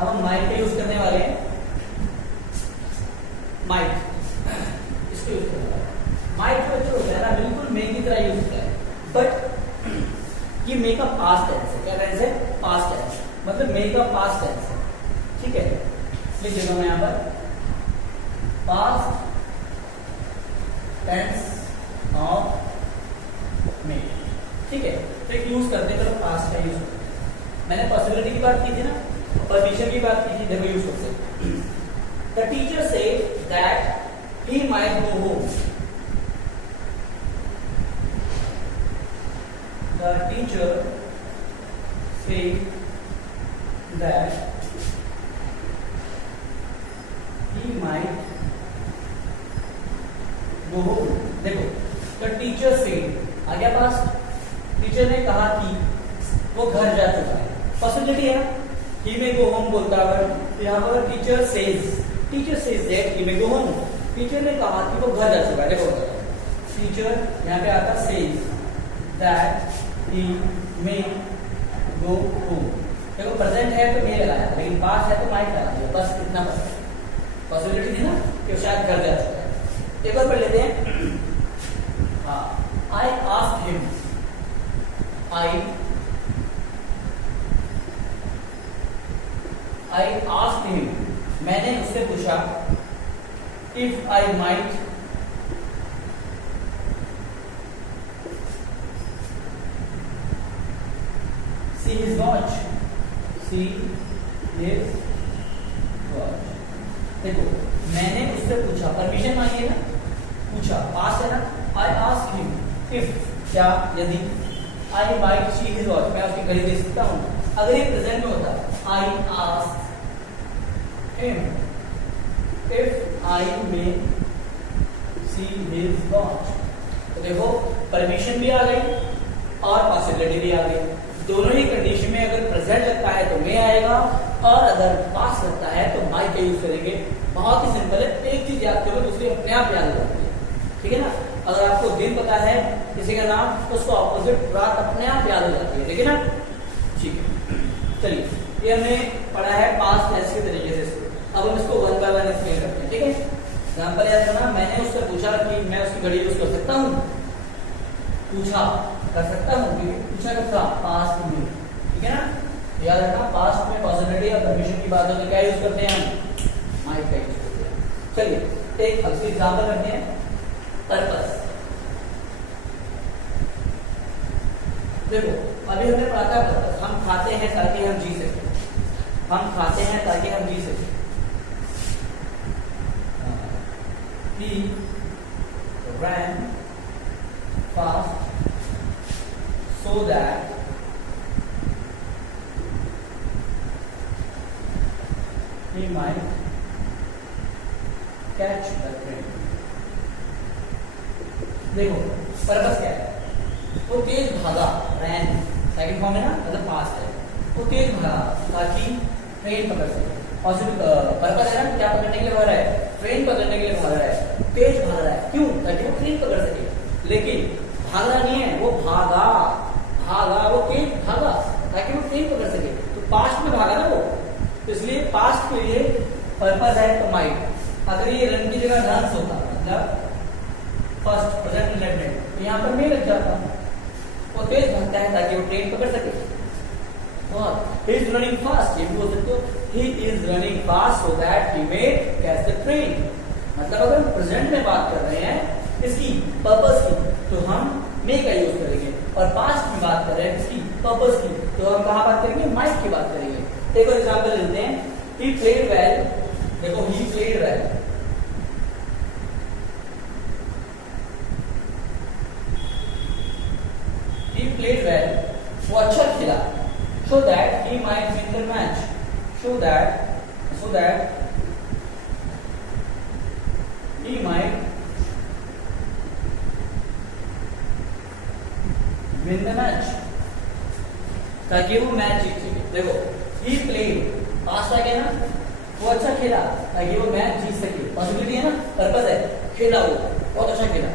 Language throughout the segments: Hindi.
अब हम माइट का यूज करने वाले हैं। माइट इसको यूज करने वाले हैं। माइट जो होता है ना बिल्कुल मे की तरह यूज होता है, बट ये मे का पास्ट टेंस है। क्या टेंस है? पास्ट टेंस, मतलब मे का पास्ट टेंस है। ठीक है, लिख देता हूं यहां पर पास्ट टेंस ऑफ मे। ठीक है, तो एक यूज करते हैं, चलो पास्ट का यूज करते हैं। मैंने पॉसिबिलिटी की बात की थी ना, परमिशन की बात की थी, देखो यूज करते हैं। The teacher said that he might go home. The teacher said that he might go home। देखो, the teacher said, आ गया पास, टीचर ने कहा कि वो घर जा चुका है। पॉसिबिलिटी है ना, he may go home बोलता है, तो यहाँ पर teacher says that he may go home। Teacher ने कहा कि वो घर जा चुका है। देखो, टीचर यहाँ पे आता says that he may go home। देखो प्रेजेंट है तो may लगाया, लेकिन पास्ट है तो might लगा दिया, बस इतना बस पॉसिबिलिटी थी ना कि वो शायद घर जा चुका है। एक और पढ़ लेते हैं। हाँ, I asked him, I asked him, मैंने उससे पूछा, if I might see his watch, see his watch। देखो, मैंने उससे पूछा, परमिशन मांगी है ना, पूछा, पास है ना। I asked him if, क्या, यदि, I might see his watch, मैं उसकी घड़ी देख सकता हूँ। अगर ये प्रेजेंट में होता, I asked him if I may see his watch। तो देखो, परमिशन भी आ गई और पॉसिबिलिटी भी आ गई। दोनों ही कंडीशन में अगर प्रेजेंट लगता है तो मे आएगा, और अगर पास लगता है तो माइट का यूज करेंगे। बहुत ही सिंपल है, एक चीज याद करो, दूसरी अपने आप याद हो जाती है। ठीक है ना, अगर आपको दिन पता है किसी का नाम, तो उसको ऑपोजिट रात अपने आप याद हो जाती है। ठीक है ना, ठीक है। चलिए, ये हमने पढ़ा है पास्ट टेंस के तरीके से इसको। अब हम इसको वन बाय वन एक्सप्लेन करते हैं। ठीक है, एग्जांपल याद करना, मैंने उससे पूछा कि मैं उसकी घड़ी यूज कर सकता हूँ। पूछा कर सकता हूँ, पूछा कब था? पास्ट में। ठीक है ना, याद रखना, पास्ट में पॉसिबिलिटी या परमिशन की बात हो तो क्या यूज करते हैं हम? माइट का यूज करते हैं। चलिए, एक अब एग्जांपल करते हैं, पर्पस। देखो, अभी हमने पढ़ा था पर्पस, हम खाते हैं ताकि हम जी सकें। हम खाते हैं ताकि हम जी सकें। He ran fast so that he might catch the train। देखो, पर्पस क्या है? वो तेज भागा, रैन सेकंड फॉर्म है ना, मतलब पास्ट है। वो तेज भागा ताकि ट्रेन पकड़ सके। पर्पस है ना, क्या पकड़ने के लिए भाग रहा है? ट्रेन पकड़ने के लिए भाग रहा है, तेज भाग रहा है। क्यों? ताकि वो ट्रेन पकड़ सके। लेकिन भागना नहीं है, वो भागा, वो तेज भागा ताकि वो ट्रेन पकड़ सके। तो पास्ट में भागा ना वो, तो इसलिए पास्ट के लिए पर्पस है तो माइट। अगर ये रन की जगह रन्स होता, मतलब फर्स्ट प्रेजेंट इंडेफिनिट, तो यहाँ पर मे लग जाता। वो तेज भागता है ताकि वो ट्रेन पकड़ सके। और he is running fast, ये भी बोल सकते हो, he is running fast so that he may catch the train। मतलब अगर हम प्रेजेंट में बात कर रहे हैं इसकी पर्पस की, तो हम मे का यूज करेंगे, और पास्ट में बात कर रहे हैं इसकी पर्पस की, तो हम कहाँ बात करेंगे? माइट की बात करेंगे। एक और एग्जांपल लेते हैं, he played well। देखो, he played well, he played well, वो अच्छा खेला। So that he might win the match, so that he might win the match, ताकि वो मैच जीत सके। देखो, he played, पास्ट आ गया ना, वो अच्छा खेला ताकि वो मैच जीत सके। पॉसिबिलिटी है ना, पर्पस है, खेला वो बहुत अच्छा खेला।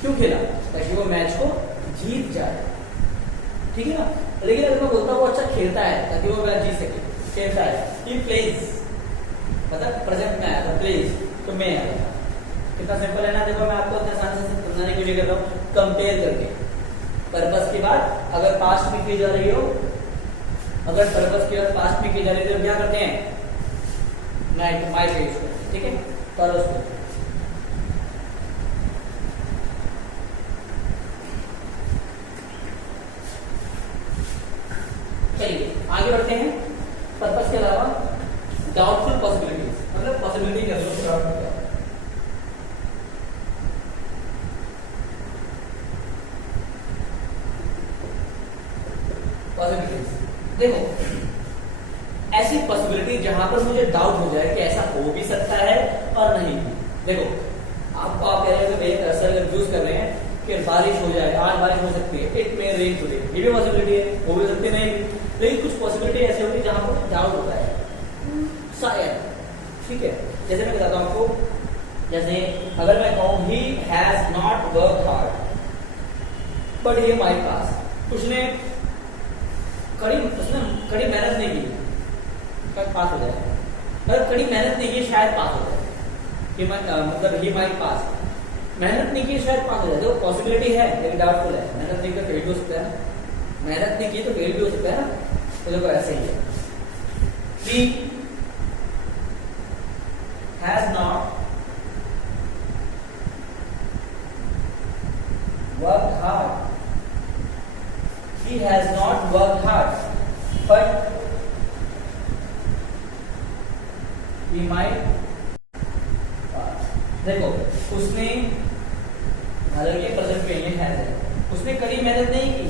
क्यों खेला? ताकि वो मैच को जीत जाए। ठीक है ना, लेकिन अगर मैं बोलता हूँ वो अच्छा खेलता है ताकि वो मैच जीत सके, खेलता है, he plays, मतलब प्रेजेंट में आया तो प्लेज, तो मैं आया। कितना सिंपल है ना, देखो मैं आपको आसानी से समझाने की कोशिश कर रहा हूँ कंपेयर करके। पर्पस के बाद अगर पास्ट में की जा रही हो, अगर पर्पस के बाद पास्ट में की जा रही है तो क्या करते हैं, नाइट माई का यूज करते हैं, ठीक है। करो उसको, चलिए आगे बढ़ते हैं। पर्पस के अलावा डाउटफुल पॉसिबिलिटीज, मतलब पॉसिबिलिटी क्या है, डाउट क्या है। पॉसिबिलिटीज, देखो ऐसी पॉसिबिलिटी जहां पर मुझे डाउट हो जाए कि ऐसा हो भी सकता है और नहीं। देखो आपको, आप कह रहे हो सर कंफ्यूज कर रहे हैं कि बारिश हो जाए, आज बारिश हो सकती है, इट मे रेन टुडे, ये भी पॉसिबिलिटी है, हो भी सकती नहीं। लेकिन कुछ पॉसिबिलिटी ऐसी होगी जहां पर डाउट होता है शायद, ठीक है। जैसे मैं बताता हूं आपको, जैसे अगर मैं कहूं he has not work hard but he might pass, उसने कड़ी मेहनत नहीं की, शायद पास हो जाए। अगर कड़ी मेहनत नहीं की शायद पास हो जाए, मतलब ही माइट पास, मेहनत नहीं की शायद पास हो जाए। तो पॉसिबिलिटी है लेकिन डाउटफुल है, मेहनत नहीं की तो फेल भी हो सकता है, मेहनत नहीं की तो फेल भी हो सकता है ना। तो देखो ऐसे ही है, he has not worked hard, he has not worked hard but he might, देखो उसने, हालांकि प्रेजेंट में ये है, उसने कड़ी मेहनत नहीं की,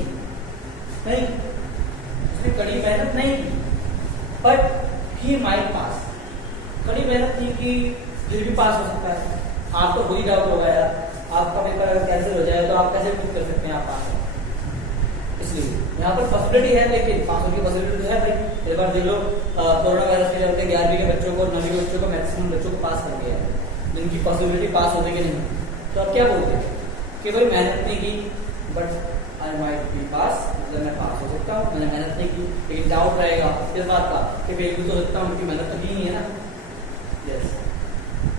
नहीं उसने कड़ी मेहनत नहीं की, बट ही माइट पास, कड़ी मेहनत नहीं की फिर भी पास हो सकता है। आपको वही डाउट होगा यार, आपका पेपर अगर कैंसिल हो जाए तो आप कैसे प्रूव कर सकते हैं आप पास हो। इसलिए यहाँ पर पॉसिबिलिटी है, लेकिन पास होने की पॉसिबिलिटी तो है भाई। एक बार देख लो कोरोना वायरस के चलते 11वीं के बच्चों को, 9वीं के बच्चों को, मैक्सिमम बच्चों को पास कर दिया है, जिनकी पॉसिबिलिटी पास होने की नहीं। तो आप क्या बोलते हैं कि भाई मेहनत नहीं की बट आई माइट बी पास, मतलब मैं पास हो सकता हूँ, मैंने मेहनत नहीं की, लेकिन डाउट रहेगा इस बात का कि फेल भी तो सकता हूँ क्योंकि मेहनत तो की नहीं है ना। यस,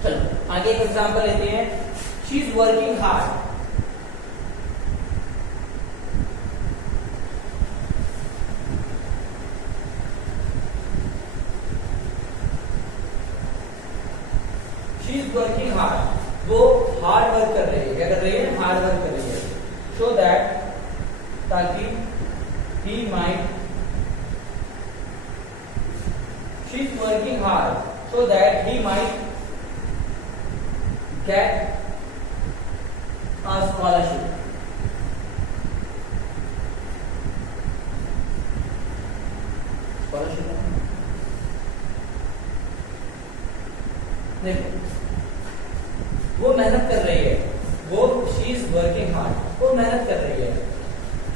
चलो आगे एक एग्जांपल लेते हैं। She is working hard, she is working hard, वो हार्ड वर्क कर रही है, क्या कर रही है, हार्ड वर्क कर रही है, सो दैट, ताकि he might, she is working hard so that he might get a scholarship, देखो वो मेहनत कर रही है, वो she is working hard, वो मेहनत कर रही है,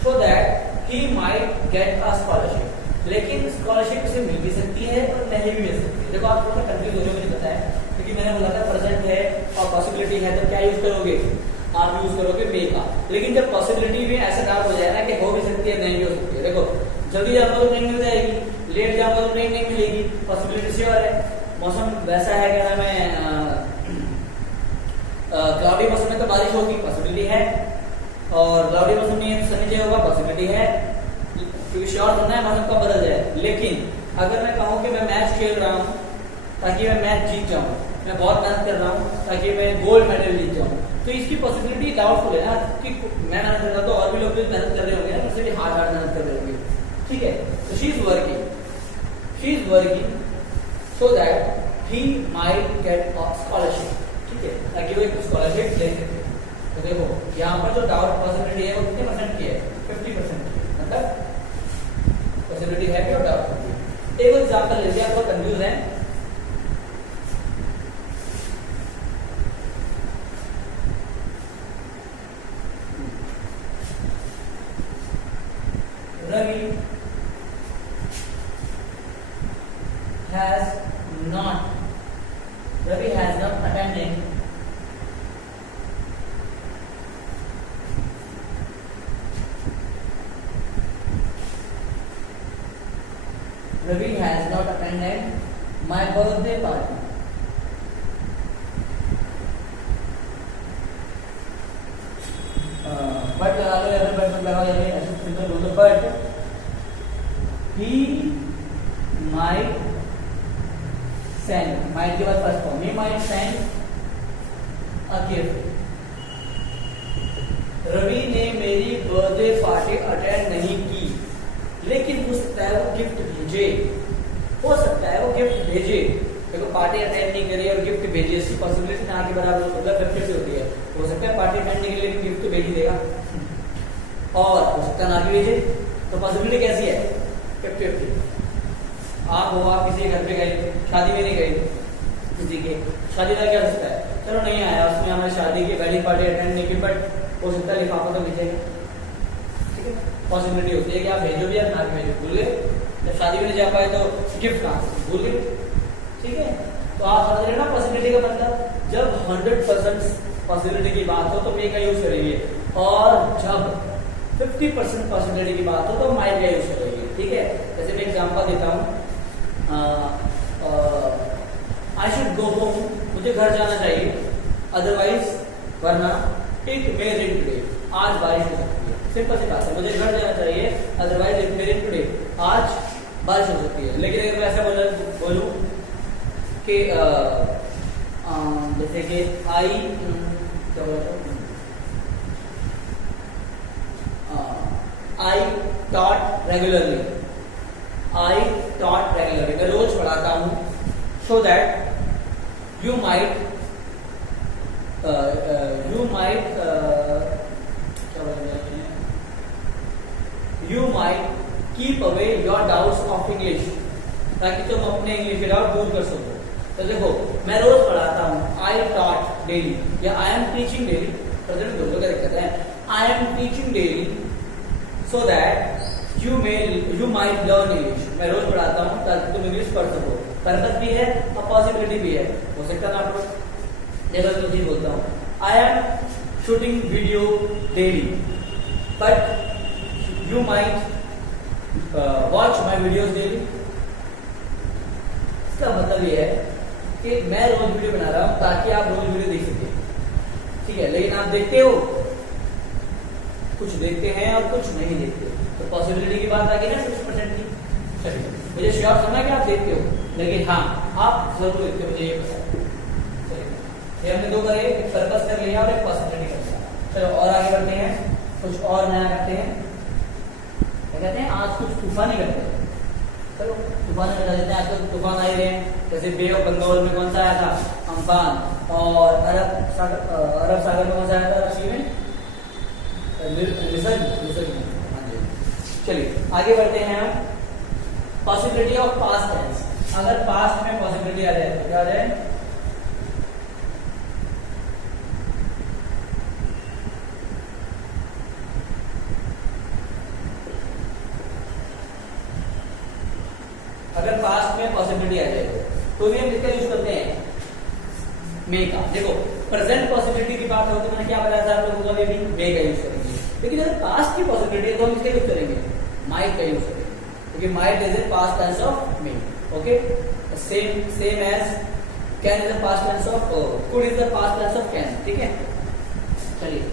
so that he might get a scholarship, लेकिन स्कॉलरशिप उसे मिल भी सकती है और नहीं भी मिल सकती है। देखो आप थोड़ा कंफ्यूज हो रहे हो, मुझे पता है, क्योंकि मैंने बोला था प्रेजेंट है और पॉसिबिलिटी है, तो क्या यूज करोगे, आप यूज करोगे मे का। लेकिन जब पॉसिबिलिटी में ऐसा डाउट हो जाए ना कि हो भी सकती है नहीं भी हो सकती है, देखो जल्दी जाऊंगा तो ट्रेन मिल जाएगी, लेट जाऊंगा तो ट्रेन नहीं मिलेगी, पॉसिबिलिटी श्योर है। मौसम वैसा है, क्या नाम है, क्लाउडी मौसम में तो बारिश होगी, पॉसिबिलिटी है, और क्लाउडी मौसम में सनी डे होगा, पॉसिबिलिटी है, क्योंकि श्योर होना है मौसम कब बदल जाए। लेकिन अगर मैं कहूँ कि मैं मैच खेल रहा हूँ ताकि मैं मैच जीत जाऊँ, मैं बहुत मेहनत कर रहा हूँ ताकि मैं गोल्ड मेडल जीत जाऊँ, तो इसकी पॉसिबिलिटी डाउटफुल है ना, कि मैं मेहनत कर रहा तो और भी लोग मेहनत कर रहे होंगे ना, उससे भी हार्ड मेहनत कर रहे होंगे, ठीक है। तो she is working so that he might get a scholarship, ठीक है, ताकि वो एक स्कॉलरशिप ले सके। तो देखो यहाँ पर जो डाउट पॉसिबिलिटी है वो कितने परसेंट की है, 50% की, मतलब पॉसिबिलिटी है कि और डाउट की। एक एग्जांपल लेते हैं, आपको कंफ्यूज है, Ravi has not attended Ravi has not attended attended my birthday party. But लगा लो या फिर बट लगाओ या फिर ऐसे सिंपल बोलो but he might send, might के बाद first form, he might send a gift. Ravi ने मेरी बर्थडे पार्टी अटेंड नहीं की, लेकिन हो सकता है वो गिफ्ट भेजे, हो सकता है वो गिफ्ट भेजे। देखो पार्टी अटेंड नहीं करी और गिफ्ट भेजे, इसकी पॉसिबिलिटी ना के बराबर मतलब 50 होती है। हो सकता है पार्टी अटेंड नहीं करी लेकिन गिफ्ट तो भेज ही देगा, और हो सकता है ना भी भेजे। तो पॉसिबिलिटी कैसी है? 50-50। आप हो, आप किसी के घर पे गए, शादी में नहीं गए, किसी के शादी का क्या हो सकता है, चलो नहीं आया, उसमें हमारी शादी की वेडिंग पार्टी अटेंड नहीं की, बट हो सकता है लिफाफा तो भेजेगा। ठीक है, पॉसिबिलिटी होती है कि आप भेजो भी या ना भेजो, भूल गए। जब शादी में नहीं जा पाए तो गिफ्ट कहाँ से, भूल गए। ठीक है, तो आप समझ रहे ना पॉसिबिलिटी का मतलब, जब 100% पॉसिबिलिटी की बात हो तो मे का यूज करेंगे, और जब 50% पॉसिबिलिटी की बात हो तो माइट का यूज करेंगे। ठीक है, जैसे मैं एग्जांपल देता हूँ, आई शुड गो होम, मुझे घर जाना चाहिए, अदरवाइज वरना इट मे रेन टुडे, आज बारिश हो सकती है। सिंपल सी बात है, मुझे घर जाना चाहिए, otherwise it may rain today, आज बारिश हो सकती है। लेकिन अगर मैं ऐसा बोलूं कि जैसे कि आई क्या बोला, I taught regularly, I taught regularly, मैं रोज पढ़ाता हूँ, so that you might you might keep away your doubts of English, ताकि तुम अपने इंग्लिश के डाउट दूर कर सको। तो देखो मैं रोज पढ़ाता हूँ, I taught daily या I am teaching daily, present दोनों का दिक्कत है, I am teaching daily so that you might learn English, मैं रोज पढ़ाता हूँ ताकि तुम इंग्लिश पढ़ सको। पर्पस भी है और पॉसिबिलिटी भी है, हो सकता है आपको। जैसा तो चीज बोलता हूँ, I am shooting video daily but you might watch my videos daily। इसका मतलब ये है कि मैं रोज वीडियो बना रहा हूं ताकि आप रोज वीडियो देख सके। ठीक है, लेकिन आप देखते हो, कुछ देखते हैं और कुछ नहीं देखते, तो पॉसिबिलिटी की बात आ गई ना 60% की। चलिए, मुझे श्योर करना है कि आप देखते हो, लेकिन हाँ आप जरूर देखते हो, मुझे ये पता है। ये हमने दो करे, एक पर्पस कर लिया और एक पॉसिबिलिटी कर लिया। चलो और आगे बढ़ते हैं, कुछ और नया करते हैं। क्या कहते हैं, आज कुछ तूफान ही करते हैं। चलो तूफान में बता देते हैं, आजकल तूफान आ रहे हैं, जैसे बे ऑफ बंगाल में कौन सा आया था, अम्फान, और अरब सागर में कौन सा आया था, चलिए आगे बढ़ते हैं हम। पॉसिबिलिटी ऑफ पास्ट टेंस, अगर पास्ट में पॉसिबिलिटी आ जाए तो क्या आ जाए, अगर पास्ट में पॉसिबिलिटी आ जाए तो भी हम किसका यूज करते हैं, मे का। देखो प्रेजेंट पॉसिबिलिटी की बात हो तो मैंने क्या बताया था आप लोगों को, भी मे का यूज करेंगे, लेकिन अगर पास्ट की पॉसिबिलिटी है तो हम किसका यूज करेंगे, माइट का यूज करेंगे, क्योंकि might is a past tense of may. Okay, same as can is the past tense of, could is the past tense of can. ठीक है, चलिए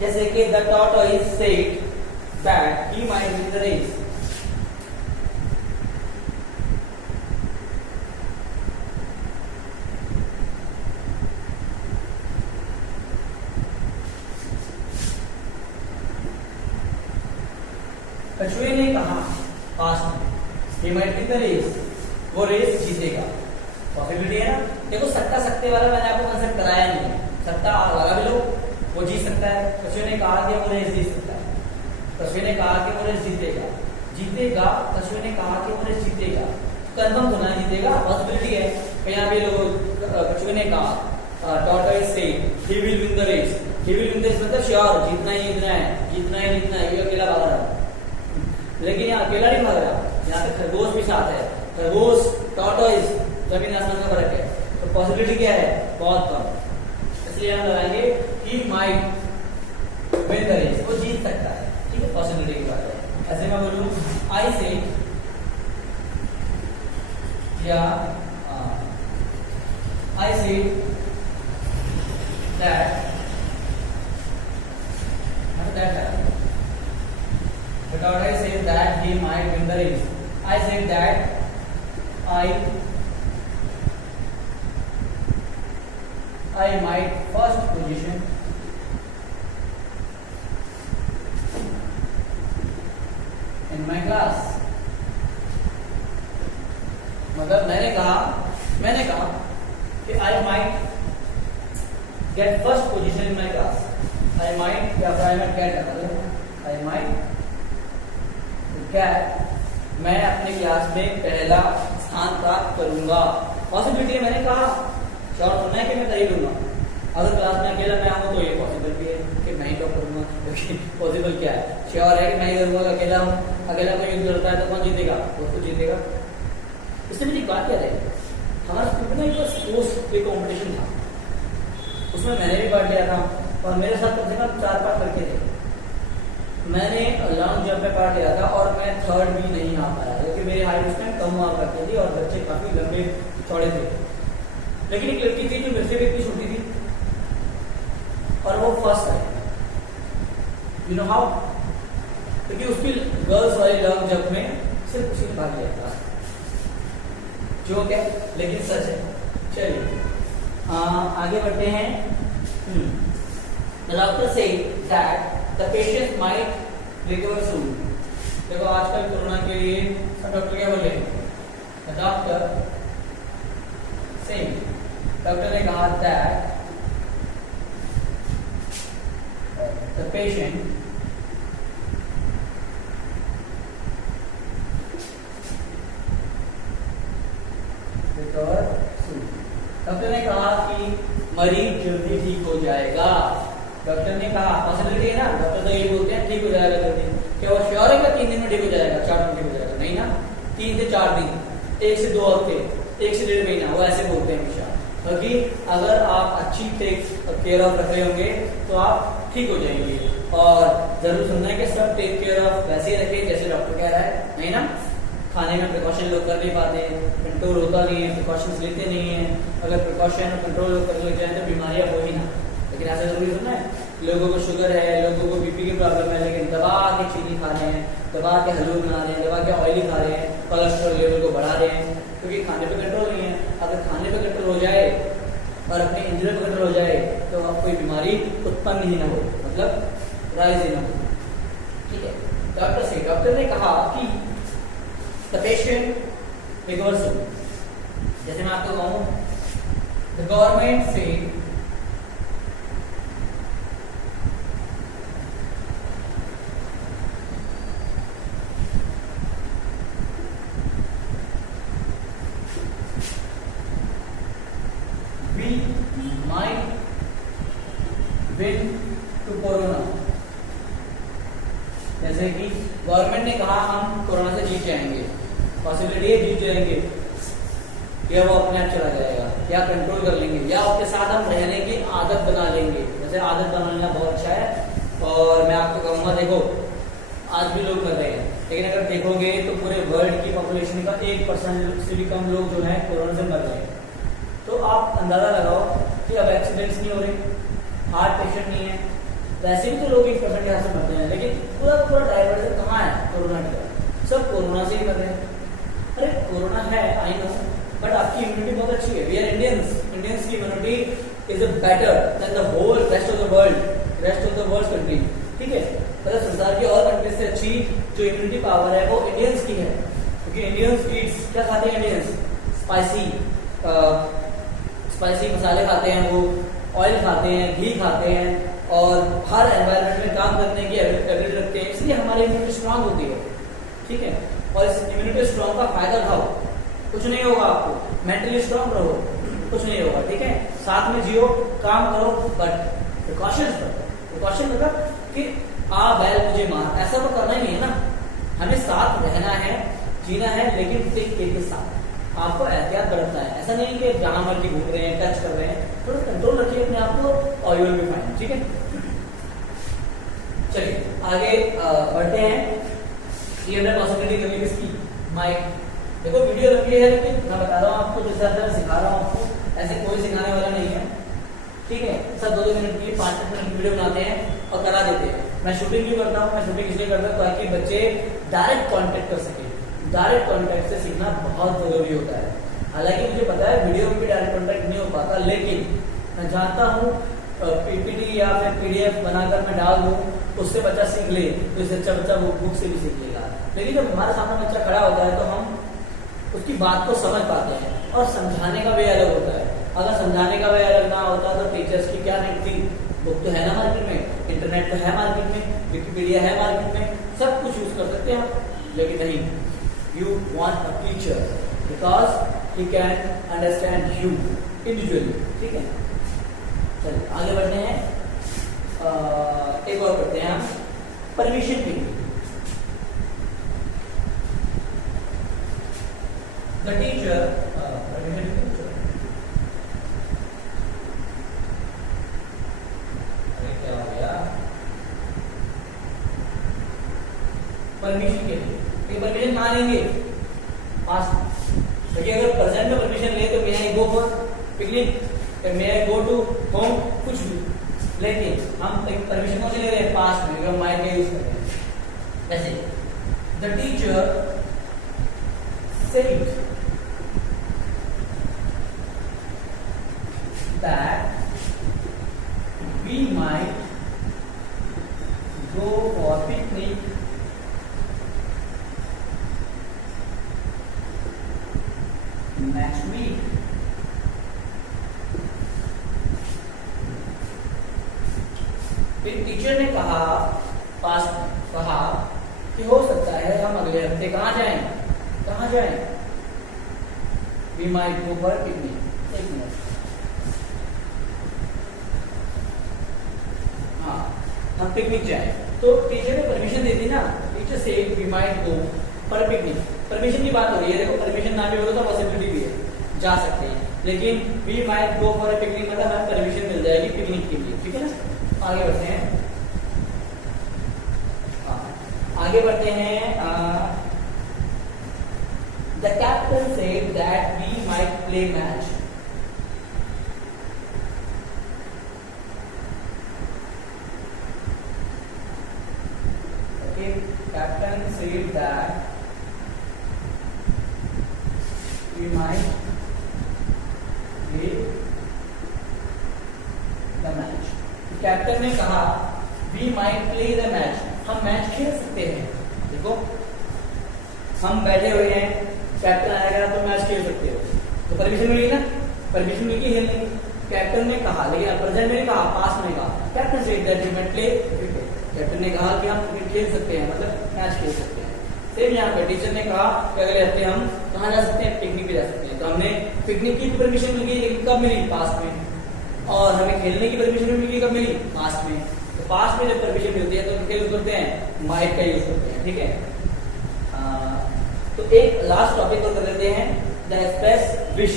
जैसे कि the tortoise said that he might win the race. कछुए ने कहा पास्ट में, he might win the race, वो रेस जीतेगा। पॉसिबिलिटी है ना। देखो सत्ता सकते वाला मैंने आपको कंसेप्ट कराया नहीं है, सत्ता लगा भी लो, वो जीत सकता है। कछुए ने कहा कि वो रेस जीत सकता है, कछुए ने कहा कि वो रेस जीतेगा, कछुए ने कहा कि वो रेस जीतेगा, कंफर्म होना जीतेगा, पॉसिबिलिटी है। यहाँ पे लोग कछुए ने कहा, tortoise said he will win the race, he will win the race मतलब श्योर जीतना ही जीतना है, ये अकेला भाग रहा है। लेकिन यहाँ अकेला नहीं भाग रहा, यहाँ पे खरगोश भी साथ है, खरगोश टॉर्टोइज, जमीन आसमान का फर्क है, तो पॉसिबिलिटी क्या है, बहुत कम। इसलिए हम लगाएंगे he might win the race, वो जीत सकता है। ठीक है, पॉसिबिलिटी की बात है। ऐसे मैं बोलूँ I say या I said that without I said that he might win the race. I said that I might first position in my class. मतलब मैंने कहा कि I might get first position in my class. I might या फिर I might get I might get मैं अपने क्लास में पहला स्थान प्राप्त करूंगा. पॉसिबिलिटी है, मैंने कहा श्योर तो नहीं कि मैं कर ही लूंगा. अगर क्लास में अकेला मैं आऊँ तो ये पॉसिबल भी है कि मैं ही टॉप करूंगा, क्योंकि पॉसिबल क्या है, श्योर है कि मैं ही करूंगा. अकेला हूँ, अकेला कोई युद्ध लड़ता है तो कौन जीतेगा? वो तो जीतेगा. इससे मेरी बात क्या है, हमारा स्कूल में एक स्पोर्ट्स डे कॉम्पिटिशन था, उसमें मैंने भी पार्ट लिया था और मेरे साथ कम से कम 4-5 लड़के थे. मैंने लॉन्ग जंप में पार्ट लिया था और मैं थर्ड भी नहीं आ पाया, क्योंकि मेरी हाइट उस टाइम कम हुआ करती थी और बच्चे काफी लंबे चौड़े थे. लेकिन एक लड़की थी जो मेरे से भी इतनी छोटी थी और वो first I. You know how? क्योंकि उसकी गर्ल्स वाली लॉन्ग जंप में सिर्फ उसी ने भाग लिया था. जो क्या, लेकिन सच है. चलिए आगे बढ़ते हैं. The doctor said that the patient might recover soon. देखो आजकल कोरोना के लिए सब डॉक्टर क्या बोले? The doctor said, डॉक्टर ने कहा that the patient recover soon. Doctor ने कहा कि मरीज जल्दी ठीक हो जाएगा. डॉक्टर ने कहा, पॉसिबिलिटी है ना, डॉक्टर तो यही बोलते हैं ठीक हो जाएगा जल्दी. क्या वो श्योर है कि 3 दिन में ठीक हो जाएगा, 4 दिन में ठीक हो जाएगा? नहीं ना, 3 से 4 दिन, 1 से 2 हफ्ते, 1 से 1.5 महीना, वो ऐसे बोलते हैं हमेशा. क्योंकि अगर आप अच्छी टेक केयर ऑफ रख रहे होंगे तो आप ठीक हो जाएंगे. और जरूर सुनना है कि सब टेक केयर ऑफ वैसे ही रखें जैसे डॉक्टर कह रहा है, नहीं ना. खाने में प्रिकॉशन लोग कर नहीं पाते, कंट्रोल होता नहीं है, प्रिकॉशंस लेते नहीं है. अगर प्रिकॉशन और कंट्रोल कर ले जाए तो बीमारियां हो ही ना. लेकिन ऐसा जरूरी सुनना है, लोगों को शुगर है, लोगों को बीपी की प्रॉब्लम है, लेकिन दबा के चीनी खा रहे हैं, दबा के हलवे बना रहे हैं, दबा के ऑयली खा रहे हैं, कोलेस्ट्रॉल लेवल को बढ़ा रहे हैं, क्योंकि खाने पे कंट्रोल नहीं है. अगर खाने पे कंट्रोल हो जाए और अपने इंद्रियों पे कंट्रोल हो जाए तो कोई बीमारी उत्पन्न ही ना हो, मतलब राइज ही ना हो. ठीक है. डॉक्टर ने कहा कि the patient recovers soon. जैसे मैं आपको कहूँ, the government said we might win to corona. जैसे कि गवर्नमेंट ने कहा हम कोरोना से जीत जाएंगे, पॉसिबिलिटी है जीत जाएंगे, या वो अपने आप चला जाएगा, या कंट्रोल कर लेंगे, या उसके साथ हम रहने की आदत बना लेंगे. वैसे आदत बना लेना बहुत अच्छा है और मैं आपको कहूँगा, देखो आज भी लोग कर रहे हैं, लेकिन अगर देखोगे तो पूरे वर्ल्ड की पॉपुलेशन का 1% से भी कम लोग जो है कोरोना से मर रहे हैं. तो आप अंदाजा लगाओ कि अब एक्सीडेंट्स नहीं हो रहे, हार्ट पेशेंट नहीं है, वैसे भी तो लोग 1% के से मरते हैं, लेकिन पूरा डाइवर्जन कहाँ है? कोरोना का. सब कोरोना से ही मर रहे हैं. अरे कोरोना है, आई नो, बट आपकी इम्यूनिटी बहुत अच्छी है. वी आर इंडियंस की immunity is better than the whole rest of the world country. ठीक है. मतलब संसार की और कंट्री से अच्छी जो इम्यूनिटी पावर है वो इंडियंस की है, क्योंकि इंडियंस क्या खाते हैं? इंडियंस स्पाइसी मसाले खाते हैं, वो ऑयल खाते हैं, घी खाते हैं और हर एनवायरनमेंट में काम करने की एबिलिटी रखते हैं, इसलिए हमारी इम्यूनिटी स्ट्रांग होती है. ठीक है. और इस इम्यूनिटी स्ट्रांग का फायदा उठाओ, कुछ नहीं होगा आपको. मेंटली स्ट्रांग रहो, कुछ नहीं होगा. ठीक है. साथ में जियो, काम करो, बट प्रिकॉशन मतलब कि बैल मुझे मार, ऐसा तो करना ही नहीं है ना. हमें साथ रहना है, जीना है, लेकिन टेक केयर के साथ आपको एहतियात बरतना है. ऐसा नहीं कि जहां मर्जी घूम रहे हैं, टच कर रहे हैं, थोड़ा कंट्रोल रखिए अपने आप को और यू विल बी फाइन. ठीक है. चलिए आगे बढ़ते हैं. ये हमने पॉसिबिलिटी कभी किसकी? माइट देखो वीडियो लंबी है लेकिन मैं बता रहा हूँ आपको, जिस तरह से सिखा रहा हूँ आपको ऐसे कोई सिखाने वाला नहीं है, ठीक है। सर 2-2 मिनट की 5-5 मिनट की वीडियो बनाते हैं और करा देते हैं। मैं शूटिंग भी करता हूँ, मैं शूटिंग इसलिए करता हूँ ताकि बच्चे डायरेक्ट कांटेक्ट कर सके। डायरेक्ट कांटेक्ट से सीखना बहुत जरूरी होता है। हालांकि मुझे पता है वीडियो में भी डायरेक्ट कांटेक्ट नहीं हो पाता, लेकिन मैं जानता हूँ पीपीटी या फिर पीडीएफ बनाकर मैं डाल दूँ, उससे बच्चा सीख ले, तो इससे अच्छा बच्चा वो बुक से भी सीख लेगा। लेकिन जब हमारे सामने बच्चा खड़ा होता है तो हम उसकी बात को समझ पाते हैं, और समझाने का वे अलग होता है। अगर समझाने का वे अलग ना होता तो टीचर्स की क्या नीड थी? बुक तो है ना मार्केट में, इंटरनेट तो है मार्केट में, विकिपीडिया है मार्केट में, सब कुछ यूज कर सकते हैं आप। लेकिन नहीं, you want a teacher because he can understand you individually, ठीक है। चलिए आगे बढ़ते हैं, एक और करते हैं हम परमिशन की। The teacher, परमिशन के लिए परमिशन कहाँ लेंगे? पास। देखिए अगर प्रेजेंट में परमिशन ले तो may I go for picnic, may I go to home, कुछ भी। लेकिन हम परमिशन कौन से ले रहे हैं? पास में, अगर माइंड का यूज कर रहे हैं। जैसे the teacher said that we might go for picnic next week. फिर टीचर ने कहा, पास कहा कि हो सकता है हम अगले हफ्ते कहाँ जाएं? कहाँ जाएं? We might go for picnic। एक मिनट, हम पिकनिक जाए। तो टीचर ने परमिशन दे दी ना, टीचर से we might go for picnic. Permission की बात हो रही है, देखो परमिशन ना भी होगा तो पॉसिबिलिटी भी है, जा सकते हैं। लेकिन we might go for picnic मतलब हमें परमिशन मिल जाएगी पिकनिक के लिए, ठीक है ना। आगे बढ़ते हैं, आगे बढ़ते हैं। The captain said that we might play match. Captain said that we might play the match। Captain ने कहा we might play the match, हम मैच खेल सकते हैं। देखो हम बैठे हुए हैं, कैप्टन आएगा तो मैच खेल सकते हो, तो परमिशन मिलेगी ना, परमिशन मिलेगी खेलने की। कैप्टन ने कहा, लेकिन प्रेजेंट में कहा, पास में कहा। Captain said that we might play cricket, captain ने कहा कि हम क्रिकेट खेल सकते हैं, मतलब मैच खेल सकते हैं। सेम यहाँ पे टीचर ने कहा कि अगले हफ्ते हम कहाँ जा सकते हैं? पिकनिक पे जा सकते हैं। तो हमने पिकनिक की परमिशन मिली, लेकिन कब मिली? पास्ट में। और हमें खेलने की परमिशन मिली, कब मिली? पास्ट में। तो पास्ट में जब परमिशन मिलती है तो क्या यूज करते हैं? माइट का यूज करते हैं, ठीक है। तो एक लास्ट टॉपिक और कर लेते हैं, the express wish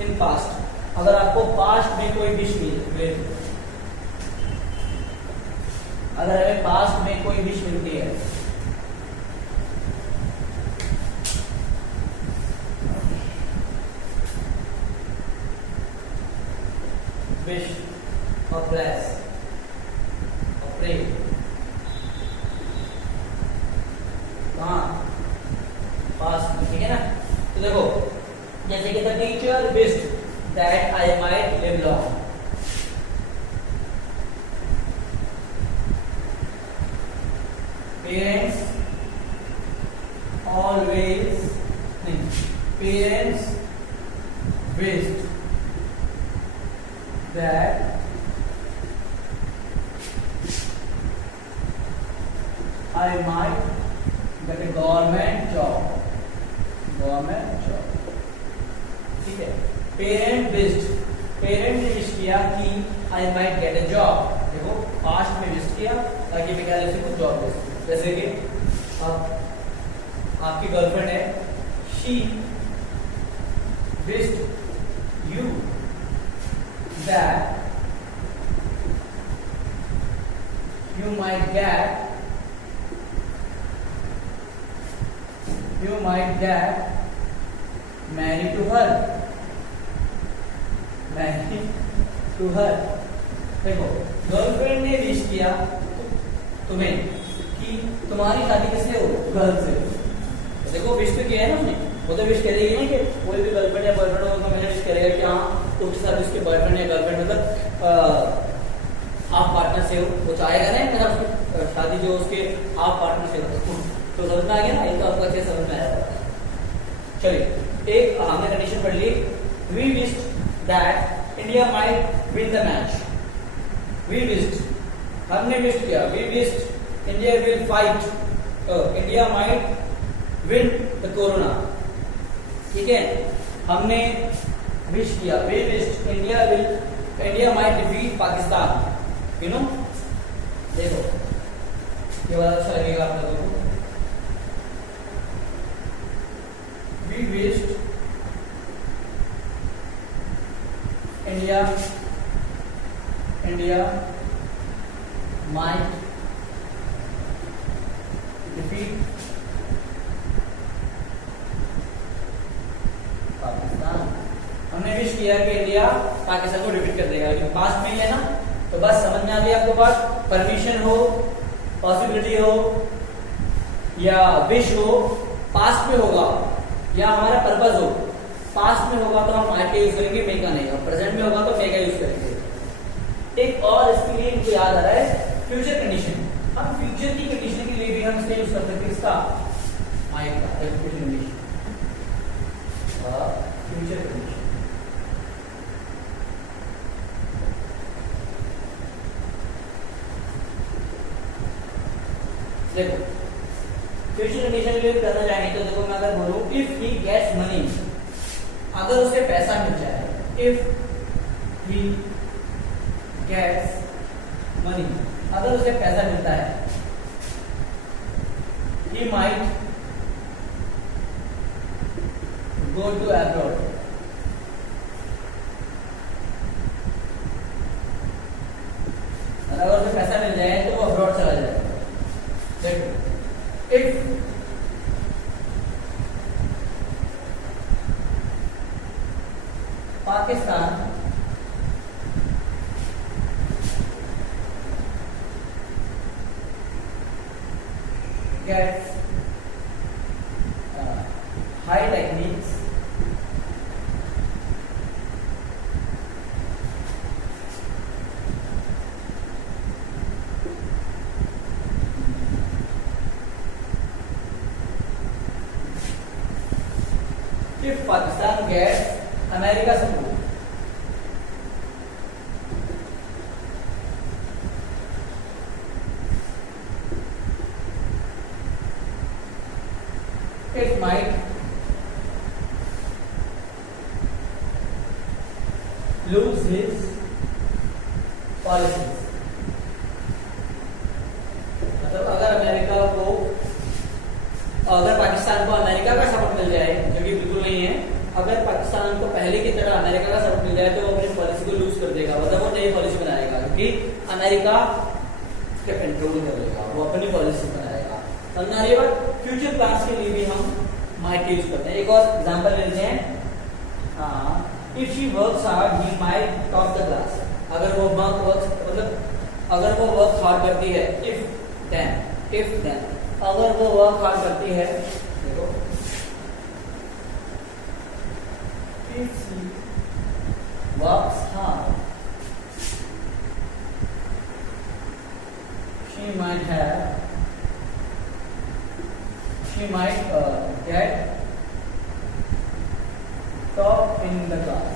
in past. अगर आपको पास्ट में कोई विश मिले, अगर हमें पास्ट में कोई विश मिलती है, विश और ब्लेस और प्रे, कहाँ? पास्ट में, ठीक है ना। तो देखो जैसे कि the teacher wished that I might live long. Parents always, parents wished that I might get a government job, ठीक है। पेरेंट विश्ड, पेरेंट ने विश किया कि I might get a job. देखो पास्ट में विश किया ताकि मैं क्या ले सकूं? जॉब ले सकूं। जैसे कि आपकी गर्लफ्रेंड है, she wished you that you might get marry to her, marry to her. देखो गर्लफ्रेंड ने विश किया तुम्हें कि तुम्हारी शादी किससे हो, गर्ल से। तो देखो विश तो किया है ना उसने, वो तो विश करेगी नहीं कि कोई भी गर्लफ्रेंड या बॉयफ्रेंड हो तो मैंने विश करेगा कि हाँ उसके साथ उसके बॉयफ्रेंड या गर्लफ्रेंड मतलब आप पार्टनर से हो, वो चाहेगा नहीं मेरा उसकी शादी जो उसके आप पार्टनर से हो। तो समझ में आ गया ना, ये तो आपको अच्छे समझ में आया। चलिए एक हमने कंडीशन पढ़ ली, we wished that India might win the match. We wished, हमने विश किया, we wished India will fight, India might win the corona. ठीक है, हमने विश किया, we wished India might defeat Pakistan. You know, देखो ये वाला अच्छा लगेगा आप लोगों को। We wished India might defeat Pakistan. हमने विश किया कि इंडिया पाकिस्तान को डिफीट कर देगा, लेकिन पास्ट में ही है ना, तो बस समझ में आ गया आपको बात। परमिशन हो, पॉसिबिलिटी हो या विश हो, पास्ट में होगा या हमारा पर्पस हो। पास्ट में होगा तो हम माइट का यूज करेंगे, मे का नहीं, और प्रेजेंट में होगा तो मे का यूज करेंगे। एक और इसके लिए मुझे याद आ रहा है फ्यूचर कंडीशन। हम फ्यूचर की कंडीशन के लिए भी हम इसका यूज कर सकते हैं, इसका माइट का फ्यूचर कंडीशन। फ्यूचर कंडीशन देखो, फ्यूचर कंडीशन के लिए करना चाहेंगे तो देखो मैं अगर बोलूं इफ ही गेट्स मनी, अगर उसे पैसा मिल जाए, इफ ही गेट्स मनी, अगर उसे पैसा मिलता है, he might go to abroad, अगर उसे पैसा मिल जाए तो वो अब्रॉड चला जाएगा। देखो if Pakistan gets high techniques if Pakistan gets America support, it might lose his policies। मतलब अगर अमेरिका को, अगर पाकिस्तान को अमेरिका का सपोर्ट मिल जाए, जो कि बिल्कुल नहीं है, अगर पाकिस्तान को पहले की तरह अमेरिका का सपोर्ट मिल जाए तो वो अपनी पॉलिसी को लूज कर देगा, मतलब वो नई पॉलिसी बनाएगा, क्योंकि अमेरिका के कंट्रोल कर लेगा, वो अपनी पॉलिसी बनाएगा। समझ आ रही है बात? फ्यूचर प्लान्स के लिए भी हम माइट यूज करते हैं। एक और एग्जांपल लेते हैं, if she works hard he might top the class. अगर वो मतलब अगर वो वर्क हार्ड करती है, इफ देन अगर वो वर्क हार्ड करती है, देखो if she works hard she might get top in the class।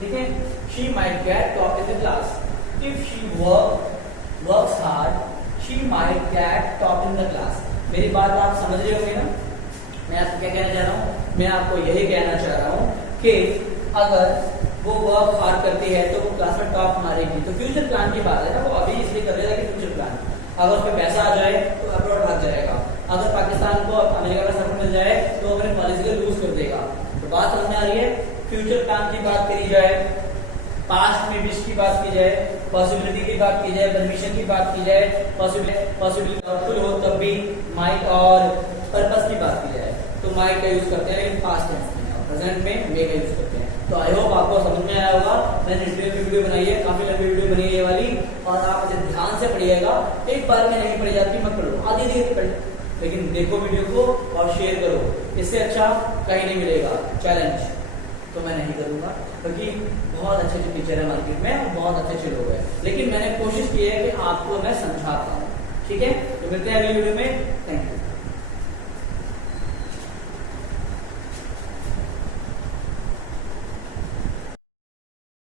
ठीक है, she might get top in the class। if she works hard she might get top in the class। मेरी बात आप समझ रहे होंगे ना, मैं आपको क्या कहना चाह रहा हूँ? मैं आपको यही कहना चाह रहा हूँ कि अगर वो वर्क हार्ड करती है तो वो क्लास में टॉप मारेगी। तो फ्यूचर प्लान की बात है ना, वो अभी इसलिए कर रहे थे कि फ्यूचर प्लान, अगर उस पर पैसा आ जाए तो अब्रॉड भाग जाएगा, अगर पाकिस्तान को अमेरिका का सपोर्ट मिल जाए तो अपने पॉलिसी को लूज कर देगा। तो बात समझ में आ रही है? फ्यूचर प्लान की बात करी जाए, पास्ट में विश की बात की जाए, पॉसिबिलिटी की बात की जाए, परमिशन की बात की जाए, पॉसिबिलिटी डाउटफुल हो तब भी माइट और पर्पस की बात की जाए। तो तो माइट का यूज करते हैं, लेकिन पास्ट टेंस में, प्रेजेंट में मे का यूज करते हैं। तो आई होप आपको समझ में आया होगा। मैंने डिटेल में वीडियो बनाई है, काफी लंबी वीडियो बनी है ये वाली, और आप इसे ध्यान से पढ़िएगा। एक बार में नहीं पढ़ी जाती, मत पढ़ो, आधी धीरे पढ़, लेकिन देखो वीडियो को और शेयर करो। इससे अच्छा कहीं नहीं मिलेगा चैलेंज, तो मैं नहीं करूंगा, क्योंकि बहुत अच्छे अच्छे टीचर है मार्केट में और बहुत अच्छे अच्छे लोग हैं, लेकिन मैंने कोशिश की है कि आपको मैं समझाता हूँ। ठीक है, तो मिलते हैं अगली वीडियो में। Thank you.